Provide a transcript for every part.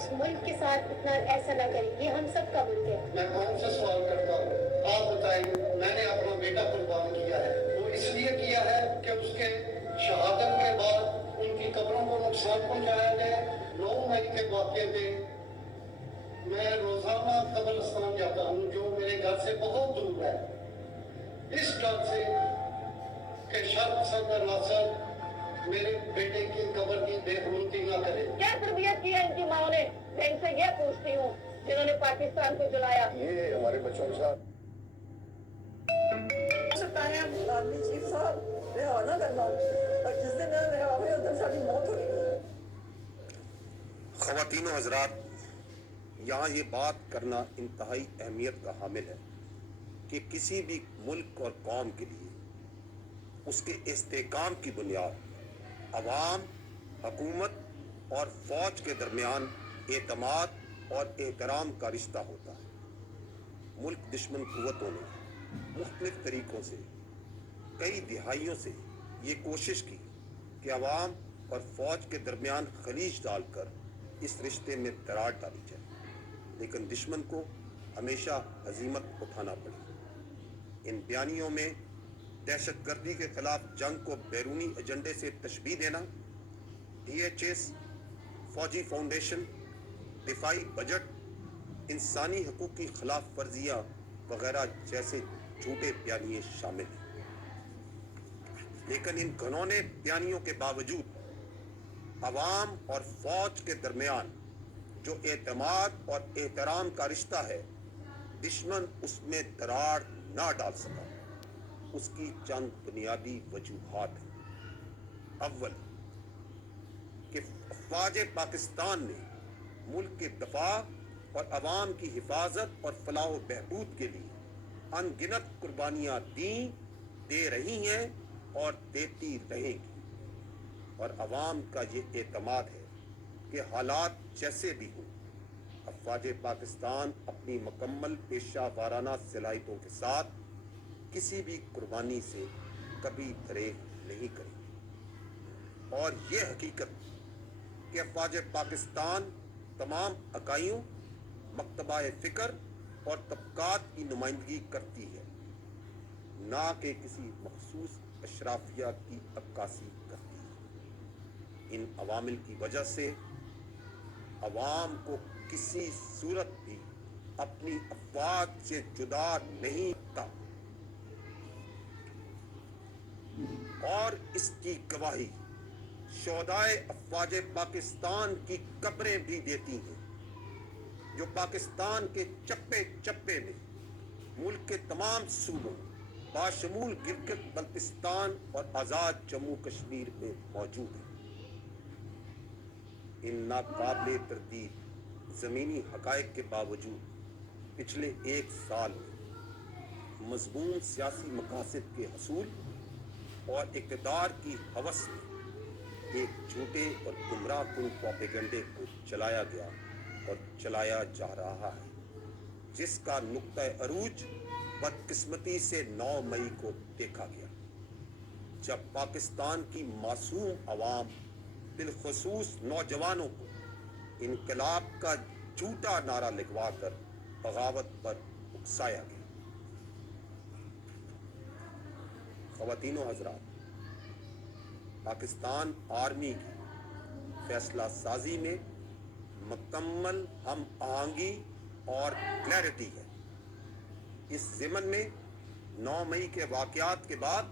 इस मुल्क के साथ इतना ऐसा ना करें, ये हम सब का मुल्क है। मैं कौन से सवाल करता हूँ, आप बताइए। मैंने अपना बेटा कुर्बान किया है, वो इसलिए किया है कि उसके शहादत के बाद उनकी कब्रों को नुकसान पहुंचाया जाए। 9 मई के वाक़े में मैं रोजाना कब्रिस्तान जाता हूँ जो मेरे घर से बहुत दूर है, इस डर से कि शर्त नासर मेरे बेटे की कब्र की बेहरमती ना करे। क्या तरबियत की है इनकी माँ ने? मैं इनसे ये पूछती हूँ जिन्होंने पाकिस्तान को जलाया। ये हमारे बच्चों के साथ आर्मी चीफ साहब रिहा ना करना, और जिस दिन रिहा हुए उस दिन सारी मौत हुई। ख़वातीन व हज़रात, यहाँ ये बात करना इंतहाई अहमियत का हामिल है कि किसी भी मुल्क और कौम के लिए उसके इस्तेकाम की बुनियाद अवाम, हुकूमत और फ़ौज के दरमियान एतमाद और एहतराम का रिश्ता होता है। मुल्क दुश्मन क़ुव्वतों ने मुख्तलिफ तरीक़ों से कई दिहाइयों से ये कोशिश की कि अवाम और फ़ौज के दरमियान खलीज डालकर इस रिश्ते में दरार डाली जाए, लेकिन दुश्मन को हमेशा हज़ीमत उठाना पड़ी। इन बयानियों में दहशतगर्दी के खिलाफ जंग को बैरूनी एजेंडे से तशबीह देना, DHS, फौजी फाउंडेशन, दिफाई बजट, इंसानी हकूक़ की खिलाफ वर्जियाँ वगैरह जैसे झूठे बयानिए शामिल हैं। लेकिन इन घनौने बयानियों के बावजूद अवाम और फौज के दरमियान जो एतमाद और एहतराम का रिश्ता है, दुश्मन उसमें दरार ना डाल सका। उसकी चंद बुनियादी वजूहात हैं। अव्वल कि अफ़वाज पाकिस्तान ने मुल्क के दफा और अवाम की हिफाजत और फलाह व बहबूद के लिए अनगिनत कुर्बानियाँ दी, दे रही हैं और देती रहेंगी, और अवाम का ये एतमाद है कि हालात जैसे भी हों, अफ़वाज पाकिस्तान अपनी मुकम्मल पेशा वाराना सलाहियतों के साथ किसी भी कुर्बानी से कभी दरेग नहीं करेगी। और ये हकीकत कि अफ़वाज पाकिस्तान तमाम अकाइयों, मकतबाए फ़िक्र और तबकात की नुमाइंदगी करती है, ना कि किसी मखसूस अशराफिया की अक्कासी करती है। इन अवामिल की वजह से अवाम को किसी सूरत भी अपनी अफ़वाज से जुदा नहीं था, और इसकी गवाही शोहदाए अफ़वाज पाकिस्तान की कब्रें भी देती हैं, जो पाकिस्तान के चप्पे चप्पे में मुल्क के तमाम सूबों बाशमूल गिलगित बल्तिस्तान और आज़ाद जम्मू कश्मीर में मौजूद हैं। इन नाकाबिले तरदीद ज़मीनी हक़ाइक़ के बावजूद पिछले 1 साल में मज़मूम सियासी मकासद के हसूल और इक़्तिदार की हवस में एक झूठे और गुमराह कुन प्रोपेगेंडे को चलाया गया और चलाया जा रहा है, जिसका नुक्ता अरूज बदकिस्मती से 9 मई को देखा गया, जब पाकिस्तान की मासूम अवाम, बिलखसूस नौजवानों को इनकलाब का झूठा नारा लिखवाकर बगावत पर उकसाया गया। ख़वातीन व हज़रात, पाकिस्तान आर्मी की फैसला साजी में मुकम्मल हम आहंगी और क्लैरिटी है। इस ज़िमन में 9 मई के वाक़यात के बाद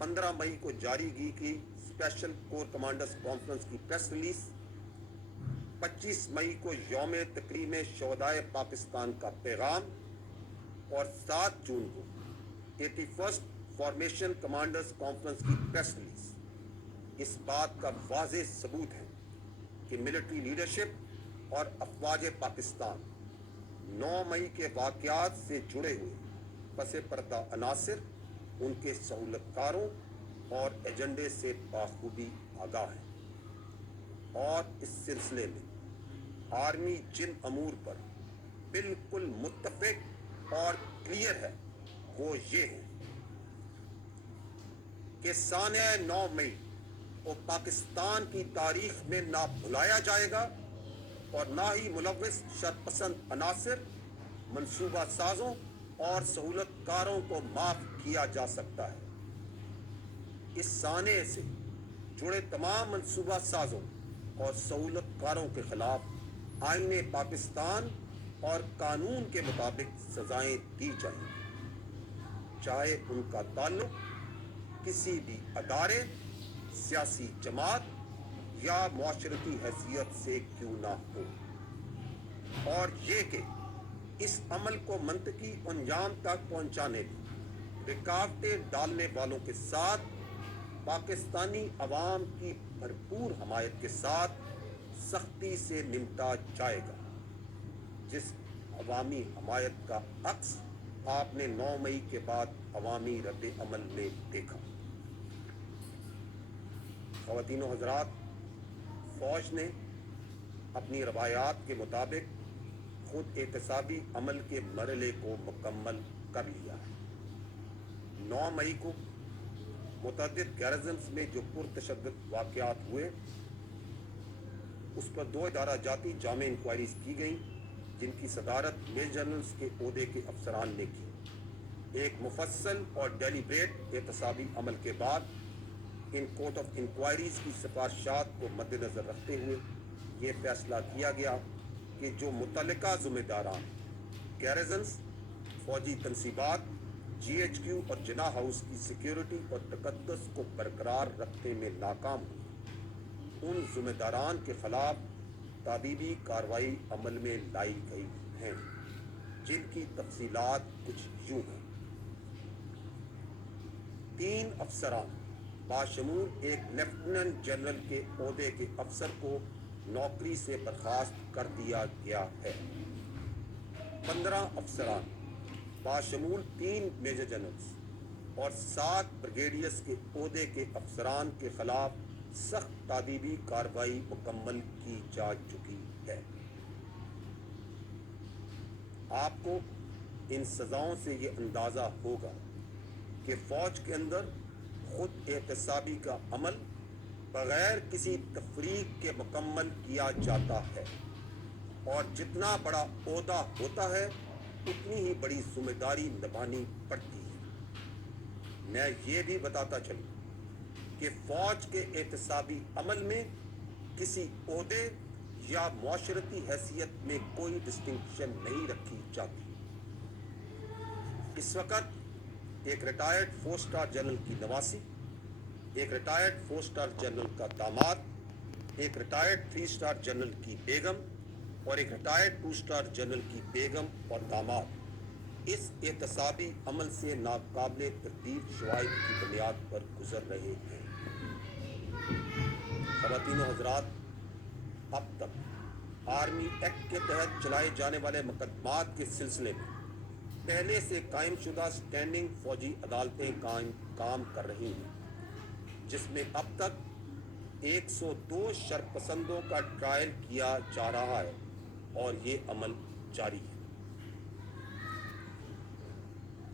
15 मई को जारी की स्पेशल कोर कमांडर्स कॉन्फ्रेंस की प्रेस रिलीज, 25 मई को यौम तकरीम शोहदाए पाकिस्तान का पैगाम, और 7 जून को 81st फॉर्मेशन कमांडर्स कॉन्फ्रेंस की प्रेस रिलीज इस बात का वाज़ेह सबूत है कि मिलिट्री लीडरशिप और अफ़वाज पाकिस्तान 9 मई के वाक़यात से जुड़े हुए पसे पर्दा अनासिर, उनके सहूलतकारों और एजेंडे से बाखूबी आगाह है। और इस सिलसिले में आर्मी जिन अमूर पर बिल्कुल मुत्तफ़िक और क्लियर है, वो ये है कि साने 9 मई को पाकिस्तान की तारीख में ना भुलाया जाएगा और ना ही मुलव्विस शरपसंद अनासिर, मंसूबा साजों और सहूलतकारों को माफ किया जा सकता है। इस साने से जुड़े तमाम मंसूबा साजों और सहूलतकारों के खिलाफ आईने पाकिस्तान और कानून के मुताबिक सजाएं दी जाएंगी, चाहे उनका ताल्लुक किसी भी अदारे, सियासी जमात या मुआशरती हैसियत से क्यों ना हो, और ये कि इस अमल को मंतकी अंजाम तक पहुंचाने में रुकावटें डालने वालों के साथ पाकिस्तानी अवाम की भरपूर हमायत के साथ सख्ती से निपटा जाएगा, जिस अवामी हमायत का अक्स आपने 9 मई के बाद अवामी रद्द अमल में देखा। ख़वातीन व हज़रात, फ़ौज ने अपनी रवायात के मुताबिक खुद एहतसाबी अमल के मरहले को मुकम्मल कर लिया है। 9 मई को मुतअद्दिद गैरजन्स में जो पुरतशद्दुद वाक़यात हुए, उस पर 2 इदारा जाती जामे इंक्वायरीज की गई, जिनकी सदारत मेजर जनरल्स के ओहदे के अफसरान ने की। एक मुफस्सल और डेलिब्रेट एहतसाबी अमल के बाद इन कोर्ट ऑफ इंक्वायरीज की सिफारिशात को मद्देनज़र रखते हुए ये फैसला किया गया कि जो मुतल्लिका ज़िम्मेदारान गैरजन्स, फ़ौजी तनसीबात, GHQ और जिना हाउस की सिक्योरिटी और तकद्दुस को बरकरार रखने में नाकाम हुए, उन ज़िम्मेदारान के खिलाफ तादीबी कार्रवाई अमल में लाई गई हैं, जिनकी तफसीलात कुछ यूँ हैं। 3 अफसरान बाशमूल एक लेफ्टिनेंट जनरल के ओहदे के अफसर को नौकरी से बर्खास्त कर दिया गया है। 15 अफसरान बाशमूल 3 मेजर जनरल्स और 7 ब्रिगेडियर्स के ओहदे के अफसरान के खिलाफ सख्त तादीबी कार्रवाई मुकम्मल की जा चुकी है। आपको इन सजाओं से ये अंदाज़ा होगा कि फ़ौज के अंदर खुद एहतसाबी का अमल बगैर किसी तफरीक के मुकम्मल किया जाता है, और जितना बड़ा ओहदा होता है उतनी ही बड़ी जिम्मेदारी निभानी पड़ती है। मैं ये भी बताता चलूँ कि फ़ौज के एहतसाबी अमल में किसी ओहदे या मुआशरती हैसियत में कोई डिस्टिंक्शन नहीं रखी जाती। इस वक्त एक रिटायर्ड 4 स्टार जनरल की नवासी, एक रिटायर्ड 4 स्टार जनरल का दामाद, एक रिटायर्ड 3 स्टार जनरल की बेगम और एक रिटायर्ड 2 स्टार जनरल की बेगम और दामाद इस एहतसाबी अमल से नाकाबिले तरतीब शवाहिद की बुनियाद पर गुजर रहे हैं। ख़वातीन व हज़रात, अब तक आर्मी एक्ट के तहत चलाए जाने वाले मुकदमात के सिलसिले में पहले से कायम शुदा स्टैंडिंग फौजी अदालतें काम कर रही हैं, जिसमें अब तक 102 शरपसंदों का ट्रायल किया जा रहा है और ये अमल जारी है।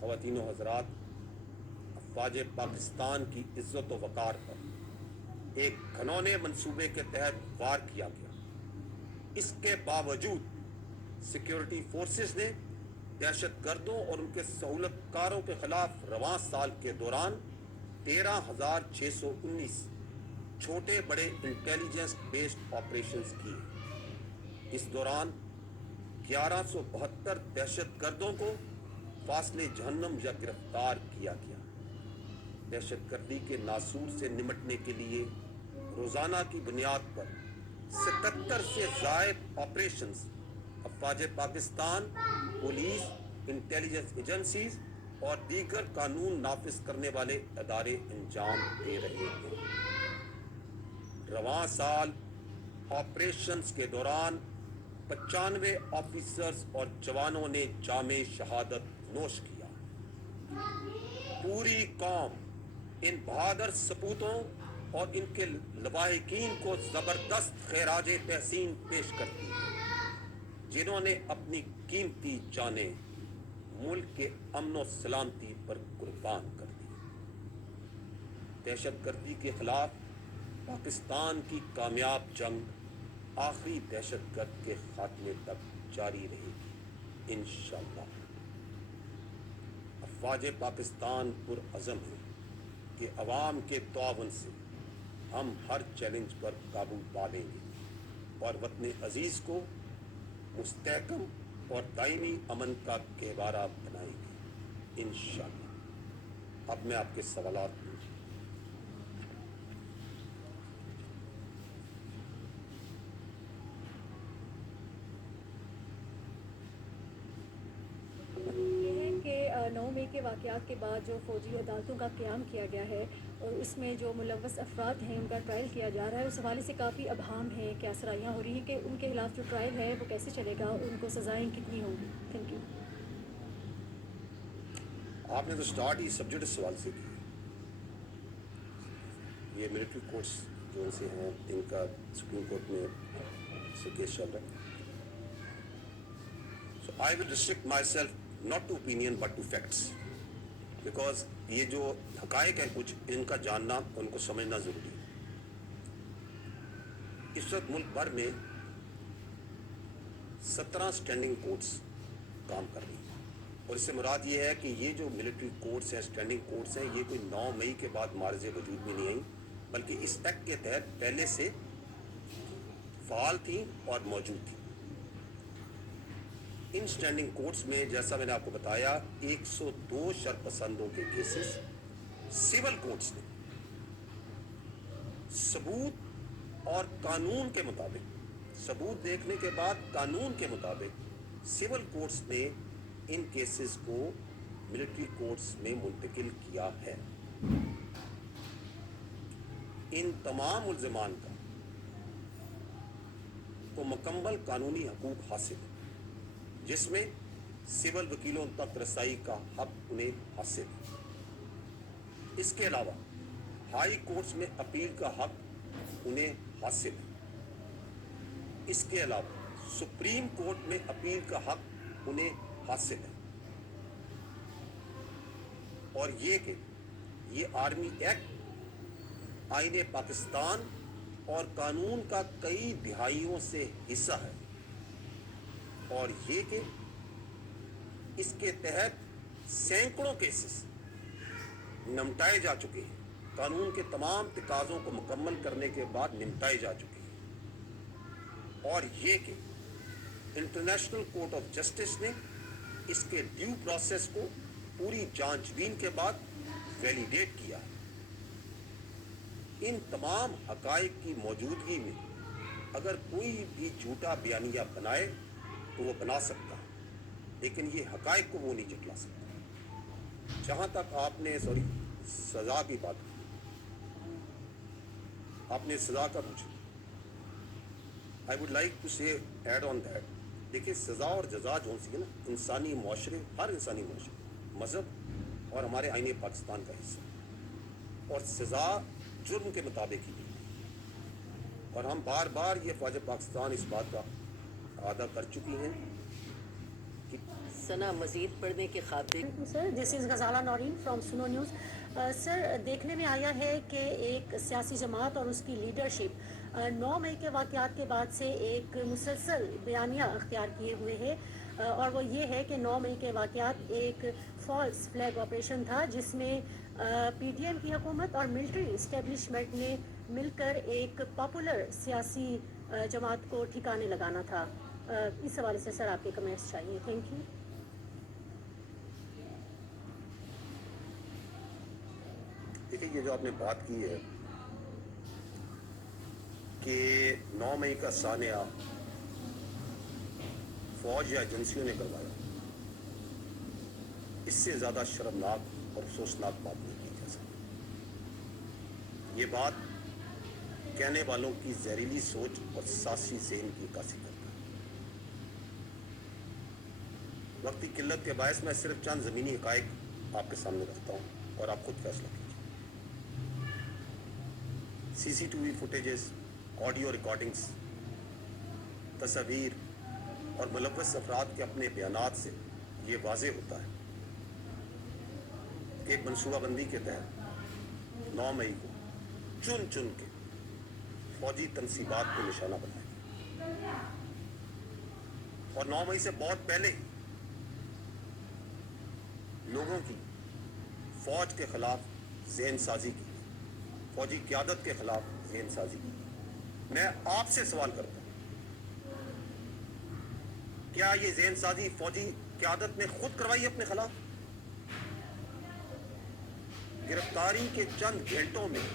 ख़वातीन व हज़रात, अफ़वाज पाकिस्तान की इज़्ज़त व वक़ार पर एक घनौने मंसूबे के तहत वार किया गया। इसके बावजूद सिक्योरिटी फोर्सेस ने दहशतगर्दों और उनके सहूलतकारों के खिलाफ रवां साल के दौरान 13,619 छोटे बड़े इंटेलिजेंस बेस्ड ऑपरेशंस किए। इस दौरान 1172 दहशतगर्दों को फासले जहन्नम या गिरफ्तार किया गया। दहशतगर्दी के नासूर से निमटने के लिए रोज़ाना की बुनियाद पर 77 से ज़ायद ऑपरेशंस अफ़वाज पाकिस्तान, पुलिस, इंटेलिजेंस एजेंसीज और दीगर कानून नाफिज करने वाले अदारे अंजाम दे रहे हैं। रवां साल ऑपरेशंस के दौरान 95 ऑफिसर्स और जवानों ने जामे शहादत नोश किया। पूरी कौम इन बहादुर सपूतों और इनके लवाहिकीन को ज़बरदस्त खैराज तहसीन पेश करती है, जिन्होंने अपनी कीमती जानें मुल्क के अमन व सलामती पर कुर्बान कर दी। दहशतगर्दी के खिलाफ पाकिस्तान की कामयाब जंग आखिरी दहशतगर्द के खात्मे तक जारी रहेगी इंशाअल्लाह। अफवाज पाकिस्तान पुरअज़म है कि अवाम के ताउन से हम हर चैलेंज पर काबू पा लेंगे और वतन अजीज़ को मुस्तहकम और दायमी अमन का गहवारा बनाएंगे इंशाअल्लाह। अब मैं आपके सवालात ये है कि 9 मई के वाक़यात के बाद जो फ़ौजी अदालतों का क़याम किया गया है और उसमें जो मुलव्वस अफराद हैं उनका ट्रायल किया जा रहा है, उस हवाले से काफ़ी अबहाम हैं, क्या सराहियाँ हो रही हैं कि उनके खिलाफ जो ट्रायल है वो कैसे चलेगा, उनको सज़ाएँ कितनी होंगी। Thank you. आपने तो स्टार्ट ही सब्जेक्ट सवाल से किया। ये मिलिट्री कोर्ट्स जो उनसे हैं इनका सुप्रीम कोर्ट में से केस चल रहा है। So I will restrict my self not to opinion but to facts, because ये जो हकायक है कुछ इनका जानना उनको समझना ज़रूरी है। इस वक्त मुल्क भर में 17 स्टैंडिंग कोर्ट्स काम कर रही हैं और इससे मुराद ये है कि ये जो मिलिट्री कोर्ट्स हैं, स्टैंडिंग कोर्ट्स हैं, ये कोई 9 मई के बाद मार्ज वजूद में नहीं आई, बल्कि इस एक्ट के तहत पहले से फ़ाल थी और मौजूद थी। इन स्टैंडिंग कोर्ट्स में जैसा मैंने आपको बताया 102 शरपसंदों के केसेस सिविल कोर्ट्स ने सबूत और कानून के मुताबिक, सबूत देखने के बाद कानून के मुताबिक सिविल कोर्ट्स ने इन केसेस को मिलिट्री कोर्ट्स में मुंतकिल किया है। इन तमाम मुल्ज़िमान को मुकम्मल कानूनी हकूक हासिल है, जिसमें सिविल वकीलों तक रसाई का हक उन्हें हासिल है। इसके अलावा हाई कोर्ट्स में अपील का हक उन्हें हासिल है। इसके अलावा सुप्रीम कोर्ट में अपील का हक उन्हें हासिल है। और ये कि ये आर्मी एक्ट आईने पाकिस्तान और कानून का कई दिहाइयों से हिस्सा है और ये कि इसके तहत सैकड़ों केसेस निपटाए जा चुके हैं, कानून के तमाम तकाज़ों को मुकम्मल करने के बाद निपटाए जा चुके हैं। और ये कि इंटरनेशनल कोर्ट ऑफ जस्टिस ने इसके ड्यू प्रोसेस को पूरी जांचबीन के बाद वैलिडेट किया है। इन तमाम हकाइक की मौजूदगी में अगर कोई भी झूठा बयानिया बनाए तो वो बना सकता है, लेकिन ये हकाइक को वो नहीं झुठला सकता। जहाँ तक आपने सज़ा की बात की, आपने सज़ा का पूछा, आई वुड लाइक टू से एड ऑन दैट। देखिए सज़ा और जजा जो सी है ना, इंसानी माशरे, हर इंसानी माशरे, मज़हब और हमारे आईने पाकिस्तान का हिस्सा, और सज़ा जुर्म के मुताबिक ही दी। और हम बार बार ये फ़ौज पाकिस्तान इस बात का अदा कर चुकी हैं कि सना मज़ीद पढ़ने के खातिर। Sir, this is Ghazala Naureen from Suno news. Sir, देखने में आया है कि एक सियासी जमात और उसकी लीडरशिप 9 मई के वाक़यात के बाद से एक मुसलसल बयानिया अख्तियार किए हुए है और वो ये है कि 9 मई के वाक़यात एक फॉल्स फ्लैग ऑपरेशन था जिसमें PTM की हुकूमत और मिलिट्री इस्टेब्लिशमेंट ने मिलकर एक पॉपुलर सियासी जमात को ठिकाने लगाना था। इस हवाले से सर आपके कमेंट्स चाहिए। Thank you. देखिए ये जो आपने बात की है कि 9 मई का सानिया फौज या एजेंसियों ने करवाया, इससे ज़्यादा शर्मनाक और अफसोसनाक बात नहीं की जा सकती। ये बात कहने वालों की जहरीली सोच और सासी ज़हन की अक्कासी करता है। वक्त की किल्लत के बायस मैं सिर्फ चंद ज़मीनी हक़ाइक़ आपके सामने रखता हूँ और आप खुद फैसला कीजिए। CCTV फुटेजेस, ऑडियो रिकॉर्डिंग्स, तस्वीर और मुलव्वस अफराद के अपने बयानात से ये वाज़ेह होता है कि एक मनसूबाबंदी के तहत 9 मई को चुन चुन के फौजी तनसीबात को निशाना बनाया। और 9 मई से बहुत पहले लोगों की फौज के खिलाफ ज़हन साजी की, फौजी क़यादत के खिलाफ ज़हन साजी की। मैं आपसे सवाल करता हूं, क्या ये ज़हन साजी फौजी क़यादत ने खुद करवाई अपने खिलाफ? गिरफ्तारी के चंद घंटों में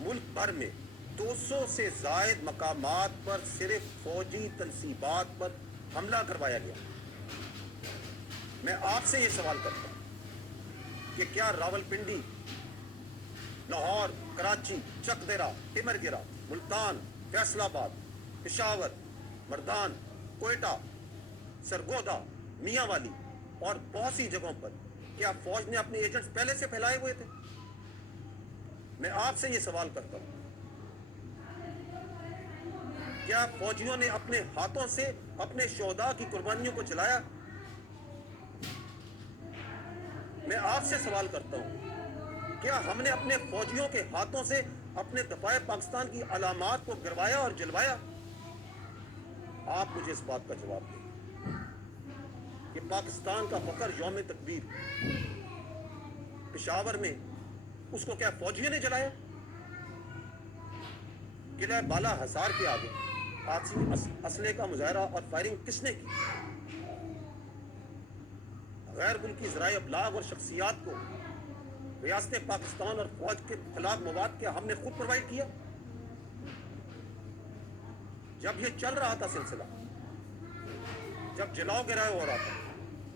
मुल्क भर में 200 से जायद मकामात पर सिर्फ फौजी तनसीबात पर हमला करवाया गया। मैं आपसे ये सवाल करता हूं कि क्या रावलपिंडी, लाहौर, कराची, चकदेरा, टिमरगिरा, मुल्तान, फैसलाबाद, पेशावर, मर्दान, कोयटा, सरगोदा, मियांवाली और बहुत सी जगहों पर क्या फौज ने अपने एजेंट्स पहले से फैलाए हुए थे? मैं आपसे ये सवाल करता हूं, क्या फौजियों ने अपने हाथों से अपने शोहदा की कुर्बानियों को चलाया? मैं आपसे सवाल करता हूं, क्या हमने अपने फौजियों के हाथों से अपने दफाए पाकिस्तान की अलामात को गिरवाया और जलवाया? आप मुझे इस बात का जवाब दें कि पाकिस्तान का फखर यौम तकबीर पेशावर में, उसको क्या फौजियों ने जलाया? किला बाला हसार के आगे असले का मुजाहरा और फायरिंग किसने की? गैर मुल्की ज़राए अबलाग और शख्सियात को रियासत पाकिस्तान और फौज के खिलाफ मवाद क्या हमने खुद प्रोवाइड किया? जब ये चल रहा था सिलसिला, जब जलाओ गिराओ हो रहा था,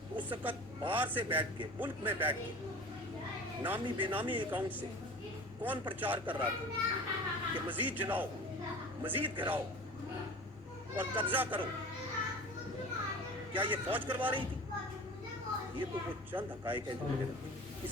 तो उस वक्त बाहर से बैठ के, मुल्क में बैठ के नामी बेनामी अकाउंट से कौन प्रचार कर रहा था कि मजीद जलाओ, मजीद गिराओ और कब्जा करो? क्या ये फौज करवा रही थी? ये तो वो चंद हकायक हैं जो मुझे लगता है। इस